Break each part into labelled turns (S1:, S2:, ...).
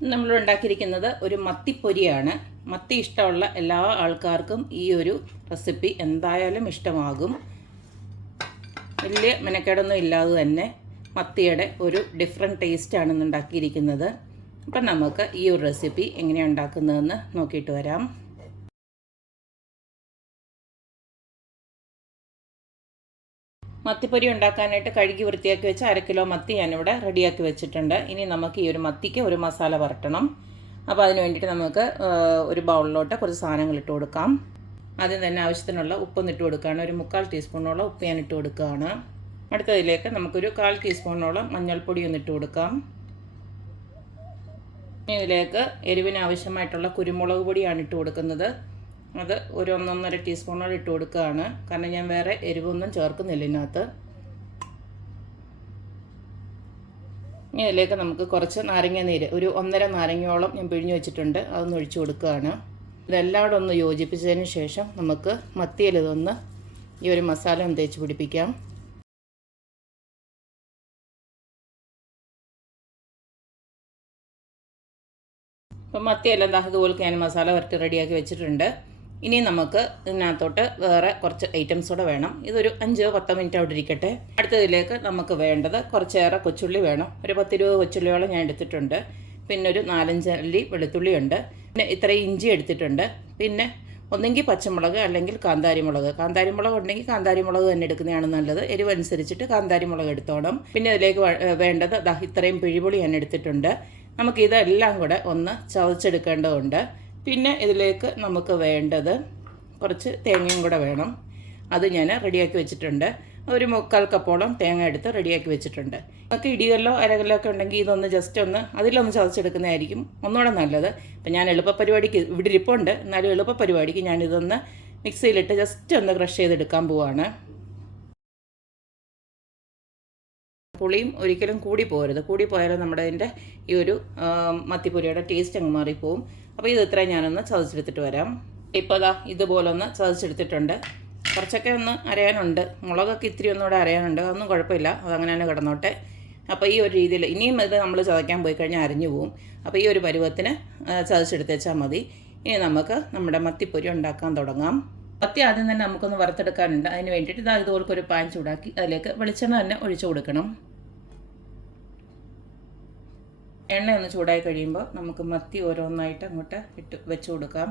S1: നമ്മൾ ഉണ്ടാക്കിയിരിക്കുന്നത് ഒരു മത്തിപ്പൊരിയാണ്. മത്തി ഇഷ്ടമുള്ള എല്ലാ ആൾക്കാർക്കും ഈ ഒരു റെസിപ്പി എന്തായാലും ഇഷ്ടമാകും. വലിയ മെനക്കേടൊന്നും ഇല്ലാതെ തന്നെ മത്തിയുടെ ഒരു ഡിഫറെന്റ് ടേസ്റ്റാണ് ഇന്ന് ഉണ്ടാക്കിയിരിക്കുന്നത്. അപ്പം നമുക്ക് ഈ ഒരു റെസിപ്പി എങ്ങനെയാണ് ഉണ്ടാക്കുന്നതെന്ന് നോക്കിയിട്ട് വരാം. മത്തിപ്പൊരി ഉണ്ടാക്കാനായിട്ട് കഴുകി വൃത്തിയാക്കി വെച്ച് അര കിലോ മത്തി ഞാനിവിടെ റെഡിയാക്കി വെച്ചിട്ടുണ്ട്. ഇനി നമുക്ക് ഈ ഒരു മത്തിക്ക് ഒരു മസാല വരട്ടണം അപ്പോൾ അതിന് വേണ്ടിയിട്ട് നമുക്ക് ഒരു ബൗളിലോട്ട് കുറച്ച് സാധനങ്ങൾ ഇട്ട് കൊടുക്കാം. ആദ്യം തന്നെ ആവശ്യത്തിനുള്ള ഉപ്പൊന്ന് ഇട്ട് കൊടുക്കുകയാണ്. ഒരു മുക്കാൽ ടീസ്പൂണോളം ഉപ്പ് ഞാൻ ഇട്ട് കൊടുക്കുകയാണ്. അടുത്തതിലേക്ക് നമുക്കൊരു കാൽ ടീസ്പൂണോളം മഞ്ഞൾപ്പൊടി ഒന്ന് ഇട്ട് കൊടുക്കാം. ഇതിലേക്ക് എരിവിന് ആവശ്യമായിട്ടുള്ള കുരുമുളക് പൊടിയാണ് ഇട്ട് കൊടുക്കുന്നത്. അത് ഒരു ഒന്നൊന്നര ടീസ്പൂണോട് ഇട്ട് കൊടുക്കുകയാണ്. കാരണം ഞാൻ വേറെ എരിവൊന്നും ചേർക്കുന്നില്ല ഇതിനകത്ത്. ഇനി അതിലേക്ക് നമുക്ക് കുറച്ച് നാരങ്ങ നീര് ഒരു ഒന്നര നാരങ്ങയോളം ഞാൻ പിഴിഞ്ഞു വെച്ചിട്ടുണ്ട്. അതൊന്ന് ഒഴിച്ചു കൊടുക്കുകയാണ്. ഇതെല്ലാം കൂടെ ഒന്ന് യോജിപ്പിച്ചതിന് ശേഷം നമുക്ക് മത്തിയിൽ ഇതൊന്ന് ഈ ഒരു മസാല ഒന്ന് തേച്ച് പിടിപ്പിക്കാം. അപ്പം മത്തിയെല്ലാം ദാ ഇതുപോലെ ഞാൻ മസാല വരട്ടി റെഡിയാക്കി വെച്ചിട്ടുണ്ട്. ഇനി നമുക്ക് ഇതിനകത്തോട്ട് വേറെ കുറച്ച് ഐറ്റംസ് കൂടെ വേണം. ഇതൊരു അഞ്ചോ പത്തോ മിനിറ്റ് അവിടെ ഇരിക്കട്ടെ. അടുത്തതിലേക്ക് നമുക്ക് വേണ്ടത് കുറച്ചേറെ കൊച്ചുള്ളി വേണം. ഒരു പത്തിരുപത് കൊച്ചുള്ളിയോളം ഞാൻ എടുത്തിട്ടുണ്ട്. പിന്നെ ഒരു നാലഞ്ച് അല്ലി വെളുത്തുള്ളി ഉണ്ട്. പിന്നെ ഇത്രയും ഇഞ്ചി എടുത്തിട്ടുണ്ട്. പിന്നെ ഒന്നെങ്കിൽ പച്ചമുളക് അല്ലെങ്കിൽ കാന്താരിമുളക്. കാന്താരിമുളക് കാന്താരി മുളക് ഉണ്ടെങ്കിൽ കാന്താരിമുളക് തന്നെ എടുക്കുന്നതാണ് നല്ലത്. എരിവ് അനുസരിച്ചിട്ട് കാന്താരി മുളക് എടുത്തോണം. പിന്നെ അതിലേക്ക് വേണ്ടത് ഇത്രയും പിഴിപുളി ഞാൻ എടുത്തിട്ടുണ്ട്. നമുക്ക് ഇതെല്ലാം കൂടെ ഒന്ന് ചതച്ചെടുക്കേണ്ടതുണ്ട്. പിന്നെ ഇതിലേക്ക് നമുക്ക് വേണ്ടത് കുറച്ച് തേങ്ങയും കൂടെ വേണം. അത് ഞാൻ റെഡിയാക്കി വെച്ചിട്ടുണ്ട്. ഒരു മുക്കാൽ കപ്പോളം തേങ്ങ എടുത്ത് റെഡിയാക്കി വെച്ചിട്ടുണ്ട്. നമുക്ക് ഇടികല്ലോ അരകല്ലോ ഒക്കെ ഉണ്ടെങ്കിൽ ഇതൊന്ന് ജസ്റ്റ് ഒന്ന് അതിലൊന്ന് ചതച്ചെടുക്കുന്നതായിരിക്കും ഒന്നുകൂടെ നല്ലത്. അപ്പം ഞാൻ എളുപ്പ പരിപാടിക്ക് ഇവിടെ ഇരിപ്പുണ്ട്. എന്നാലും എളുപ്പ പരിപാടിക്ക് ഞാനിതൊന്ന് മിക്സിയിലിട്ട് ജസ്റ്റ് ഒന്ന് ക്രഷ് ചെയ്തെടുക്കാൻ പോവാണ്. പുളിയും ഒരിക്കലും കൂടി പോകരുത്. കൂടി പോയാലും നമ്മുടെ അതിന്റെ ഈ ഒരു മത്തിപ്പുരിയുടെ ടേസ്റ്റ് അങ്ങ് മാറിപ്പോവും. അപ്പോൾ ഇത് ഇത്രയും ഞാനൊന്ന് ചതച്ചെടുത്തിട്ട് വരാം. ഇപ്പോൾ അതാ ഇതുപോലെ ഒന്ന് ചതച്ചെടുത്തിട്ടുണ്ട്. കുറച്ചൊക്കെ ഒന്ന് അരയാനുണ്ട്. മുളകൊക്കെ ഇത്തിരി ഒന്നുകൂടെ അരയാനുണ്ട്. അതൊന്നും കുഴപ്പമില്ല. അതങ്ങനെ തന്നെ കിടന്നോട്ടെ. അപ്പോൾ ഈ ഒരു രീതിയിൽ ഇനിയും ഇത് നമ്മൾ ചതയ്ക്കാൻ പോയി കഴിഞ്ഞാൽ അരിഞ്ഞു പോവും. അപ്പോൾ ഈ ഒരു പരുവത്തിന് ചതച്ചെടുത്തേച്ചാൽ മതി. ഇനി നമുക്ക് നമ്മുടെ മത്തിപ്പൊരി ഉണ്ടാക്കാൻ തുടങ്ങാം. മത്തി ആദ്യം തന്നെ നമുക്കൊന്ന് വറുത്തെടുക്കാനുണ്ട്. അതിന് വേണ്ടിയിട്ട് ഇതാ ഇതുപോലൊക്കെ ഒരു പാൻ ചൂടാക്കി അതിലേക്ക് വെളിച്ചെണ്ണ തന്നെ ഒഴിച്ചു കൊടുക്കണം. എണ്ണ ഒന്ന് ചൂടായി കഴിയുമ്പോൾ നമുക്ക് മത്തി ഓരോന്നായിട്ട് അങ്ങോട്ട് ഇട്ട് വെച്ച് കൊടുക്കാം.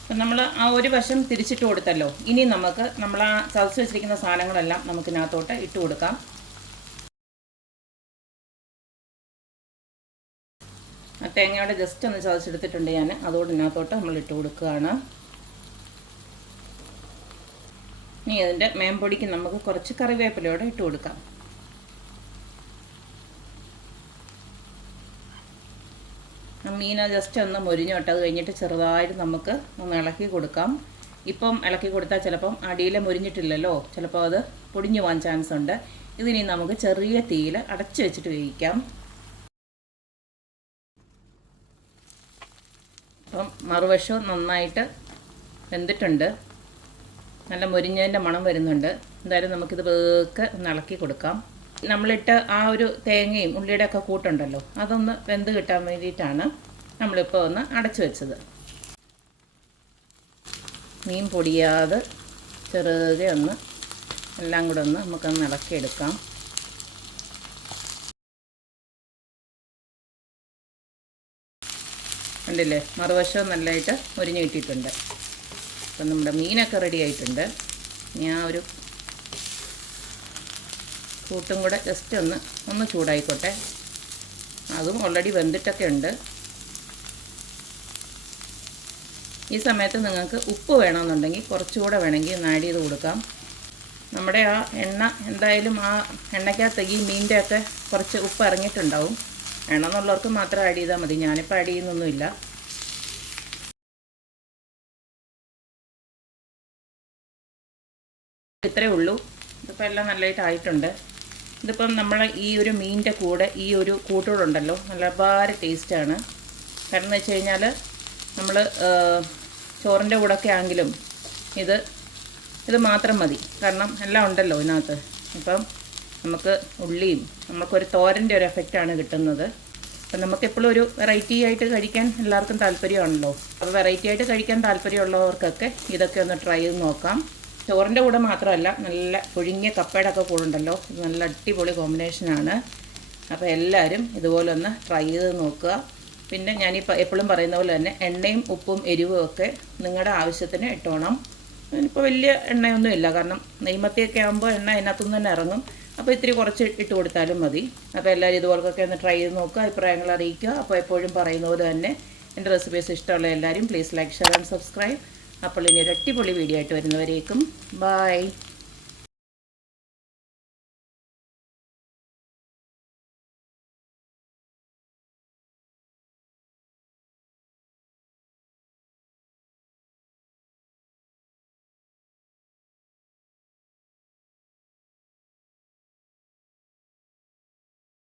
S1: അപ്പം നമ്മൾ ആ ഒരു വശം തിരിച്ചിട്ട് കൊടുത്തല്ലോ. ഇനി നമുക്ക് നമ്മൾ ആ ചതച്ച് വെച്ചിരിക്കുന്ന സാധനങ്ങളെല്ലാം നമുക്കിതിനകത്തോട്ട് ഇട്ട് കൊടുക്കാം. തേങ്ങയോടെ ജസ്റ്റ് ഒന്ന് ചതച്ചെടുത്തിട്ടുണ്ട് ഞാൻ. അതുകൊണ്ട് ഇതിനകത്തോട്ട് നമ്മൾ ഇട്ട് കൊടുക്കുകയാണ്. ഇനി അതിന്റെ മേമ്പൊടിക്ക് നമുക്ക് കുറച്ച് കറിവേപ്പിലയോടെ ഇട്ട് കൊടുക്കാം. മീന ജസ്റ്റ് ഒന്ന് മുരിഞ്ഞോട്ട് അത് കഴിഞ്ഞിട്ട് ചെറുതായിട്ട് നമുക്ക് ഒന്ന് ഇളക്കി കൊടുക്കാം. ഇപ്പം ഇളക്കി കൊടുത്താൽ ചിലപ്പം അടിയിൽ മുരിഞ്ഞിട്ടില്ലല്ലോ. ചിലപ്പോൾ അത് പൊടിഞ്ഞു പോകാൻ ചാൻസ് ഉണ്ട്. ഇതിനി നമുക്ക് ചെറിയ തീയിൽ അടച്ചു വെച്ചിട്ട് വേവിക്കാം. അപ്പം മറുവശവും നന്നായിട്ട് വെന്തിട്ടുണ്ട്. നല്ല മുരിഞ്ഞതിന്റെ മണം വരുന്നുണ്ട്. എന്തായാലും നമുക്കിത് വേക്ക് ഒന്ന് ഇളക്കി കൊടുക്കാം. നമ്മളിട്ട് ആ ഒരു തേങ്ങയും ഉള്ളിയുടെ ഒക്കെ കൂട്ടുണ്ടല്ലോ അതൊന്ന് വെന്ത് കിട്ടാൻ വേണ്ടിയിട്ടാണ് നമ്മളിപ്പോൾ ഒന്ന് അടച്ചു വെച്ചത്. മീൻ പൊടിയാതെ ചെറുതെ ഒന്ന് എല്ലാം കൂടെ ഒന്ന് നമുക്കൊന്ന് ഇളക്കിയെടുക്കാം. കണ്ടില്ലേ? മറുവശവും നല്ലതായിട്ട് മുരിഞ്ഞ് കിട്ടിയിട്ടുണ്ട്. അപ്പം നമ്മുടെ മീനൊക്കെ റെഡി ആയിട്ടുണ്ട്. ഞാൻ ഒരു കൂട്ടും കൂടെ ജസ്റ്റ് ഒന്ന് ഒന്ന് ചൂടായിക്കോട്ടെ. അതും ഓൾറെഡി വെന്തിട്ടൊക്കെ ഉണ്ട്. ഈ സമയത്ത് നിങ്ങൾക്ക് ഉപ്പ് വേണമെന്നുണ്ടെങ്കിൽ കുറച്ചുകൂടെ വേണമെങ്കിൽ ഒന്ന് ആഡ് ചെയ്ത് കൊടുക്കാം. നമ്മുടെ ആ എണ്ണ എന്തായാലും ആ എണ്ണയ്ക്കകത്ത് ഈ ഒക്കെ കുറച്ച് ഉപ്പ് ഇറങ്ങിയിട്ടുണ്ടാവും. വേണമെന്നുള്ളവർക്ക് മാത്രം ആഡ് ചെയ്താൽ മതി. ഞാനിപ്പോൾ ആഡ് ചെയ്യുന്നൊന്നുമില്ല. ഇത്രയേ ഉള്ളൂ. ഇതിപ്പോൾ എല്ലാം നല്ലതായിട്ടുണ്ട് ഇതിപ്പം നമ്മൾ ഈ ഒരു മീനിന്റെ കൂടെ ഈ ഒരു കൂട്ടുകൂടുണ്ടല്ലോ നല്ല ഭാര ടേസ്റ്റാണ് കാരണം എന്ന് വെച്ച് കഴിഞ്ഞാൽ നമ്മൾ ചോറിന്റെ കൂടെയൊക്കെ ആണെങ്കിലും ഇത് ഇത് മാത്രം മതി. കാരണം എല്ലാം ഉണ്ടല്ലോ ഇതിനകത്ത്. അപ്പം നമുക്ക് ഉള്ളിയും നമുക്കൊരു തോരന്റെ ഒരു എഫക്റ്റാണ് കിട്ടുന്നത്. അപ്പം നമുക്ക് എപ്പോഴും ഒരു വെറൈറ്റി ആയിട്ട് കഴിക്കാൻ എല്ലാവർക്കും താല്പര്യമാണല്ലോ. അപ്പോൾ വെറൈറ്റി ആയിട്ട് കഴിക്കാൻ താല്പര്യമുള്ളവർക്കൊക്കെ ഇതൊക്കെ ഒന്ന് ട്രൈ ചെയ്ത് നോക്കാം. ചോറിന്റെ കൂടെ മാത്രമല്ല നല്ല പുഴുങ്ങിയ കപ്പയുടെ ഒക്കെ കൂടെ ഉണ്ടല്ലോ. നല്ല അടിപൊളി കോമ്പിനേഷനാണ് അപ്പോൾ എല്ലാവരും ഇതുപോലെ ഒന്ന് ട്രൈ ചെയ്ത് നോക്കുക. പിന്നെ ഞാൻ ഞാനിപ്പോൾ എപ്പോഴും പറയുന്ന പോലെ തന്നെ എണ്ണയും ഉപ്പും എരിവും ഒക്കെ നിങ്ങളുടെ ആവശ്യത്തിന് ഇട്ടോണം. ഇപ്പോൾ വലിയ എണ്ണയൊന്നും ഇല്ല കാരണം നെയ്മത്തിയൊക്കെ ആകുമ്പോൾ എണ്ണ അതിനകത്തുനിന്ന് തന്നെ ഇറങ്ങും. അപ്പോൾ ഇത്തിരി കുറച്ച് ഇട്ട് കൊടുത്താലും മതി. അപ്പോൾ എല്ലാവരും ഇതുപോലൊക്കെ ഒന്ന് ട്രൈ ചെയ്ത് നോക്കുക അഭിപ്രായങ്ങൾ അറിയിക്കുക. അപ്പോൾ എപ്പോഴും പറയുന്ന പോലെ തന്നെ എന്റെ റെസിപ്പീസ് ഇഷ്ടമുള്ള എല്ലാവരും please like share and subscribe അപ്പോൾ ഇനി ഒരു അടിപൊളി വീഡിയോ ആയിട്ട് വരുന്നവരേക്കും. ബൈ